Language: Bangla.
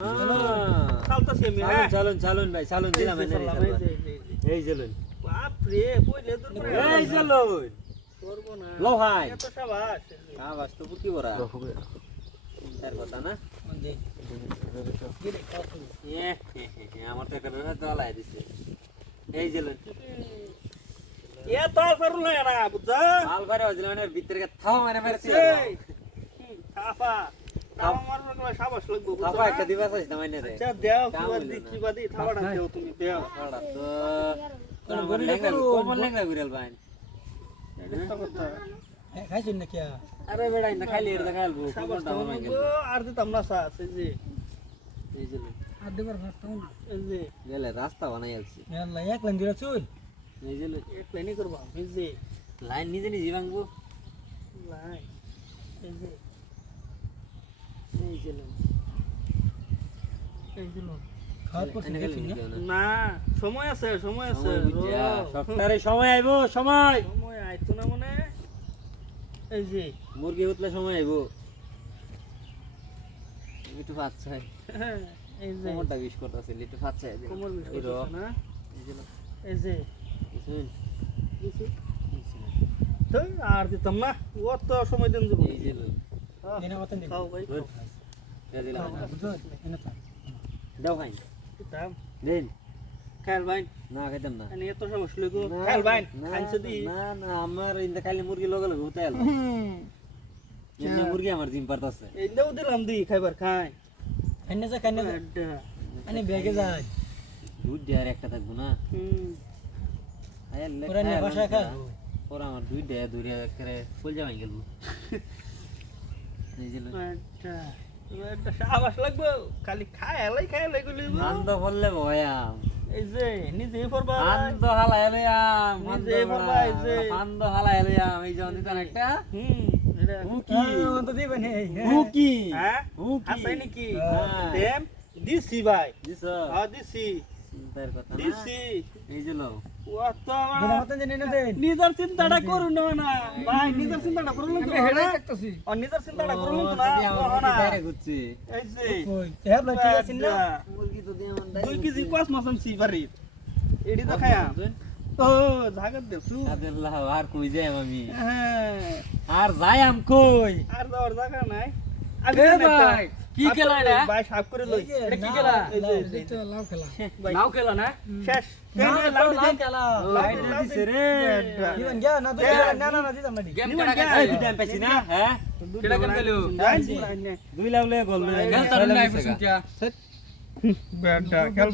চালতাছি আমি হ্যাঁ চালুন ভাই চালুন দিলাম এই চলুন বাপ রে কইলে তো এই চলুন করব না লো ভাই এত সাবাস আওয়াজ তো কি বড়া তার কথা না আমার তো একটা দলাই দিছে এই চলুন এ তো করল না বুঝা মাল ভারে হইছিল মানে ভিতরে থাও মারে মারছি কাফা আমার মনে সাবাস লাগবো থাপা একটা দিবাস আছে না মানে রে আচ্ছা দেও কি বাদি থাবাটা দেও তুমি দেও বড়া তো কোন লেঙ্গা ঘুরেল ভাই এটা কথা খাইছেন না কি আরে বেড়া না খাইলে এর দেখালবো সাবাস আর দিতাম না সা এই যে আর দেবার ভাবতাম না এই যে গেলে রাস্তা বানাই আলছি আল্লাহ এক লাইন দিরা চুল এই যে এক লাইনই করব এই যে লাইন নিজে নিজে ভাঙবো লাই এই যে এই যে খাওয়ার পর না সময় আছে সপ্তাহে সময় আইবো সময় সময় আইতো না মনে এই যে মুরগি উতলে সময় আইবো একটু ভাত চাই এই যে কোমরটা বিশ করতেছে একটু ভাত চাই কোমর বিষ এই করতেছে না এই যে তো আর দিতাম না অত সময় দিন যাবো এই যে এনে মতন দিন খাও ভাই দিলাম বুঝছো এনে তো দাও ভাই দিতাম দেন খাইল ভাই না খাইতাম না আমি এত সমস্যা লইগো খাইল ভাই খাইছে দি না না আমার ইন্দা খাইলে মুরগি লগে লগে হতে আলো এমনি মুরগি আমার জিম পারতাছে এই দেও দিলাম দি খাইবার খাই এনে যা কানে যা আনি ব্যাগে যায় দুধ দেয়ার একটা থাকবো না ওরা নিয়ে বাসা খা ওরা আমার দুই দেয়া দূরে করে ফুল যাওয়াই গেল এই যে আচ্ছা এটা সাবাস লাগবো খালি খাইলাই গুলি আন্দ বললে ভয়াম এই যে নিজে পড়বা আন্দ হালাই লইয়াম নিজে পড়বা এই যে আন্দ হালাই লইয়াম এই যে দিতাম একটা এটা কি তো দিবেন এই কি হ্যাঁ কি আছে নাকি হ্যাঁ। দেম দিছি ভাই দিছ দিছি চিন্তার কথা না দিছি এই যে লও ও তো এনে মতন জানি না দেন নিজের চিন্তাটা করুন না ভাই নিজের চিন্তাটা করুন তো হেডা দেখতাছি আর নিজের চিন্তাটা করুন তো আমার না বাইরে ঘুরছি এই যে কই হ্যাঁ বলা ঠিক আছে না মুরগি তো দিয়ে আমার 2 কেজি কস মাসন সি বাড়ি এডি তো খায়া ও জাগাত দেছু আদেল্লাহ আর কই যাই আমি হ্যাঁ আর যাই আম কই আর যাওয়ার জায়গা নাই এ ভাই কি খেলা এটা ভাই সাফ করে লই এটা কি খেলা এই যে এটা লাভ খেলা নাও খেলা না শেষ লাভ খেলা লাইট দিছে রে দিবেন গা না না দিতাম না গেম এই দুটাম পাইছি না হ্যাঁ কেডা কেন গেল দুই লাখ লয়ে গল খেলতাম না আইবো শুনকিয়া বেটা খেল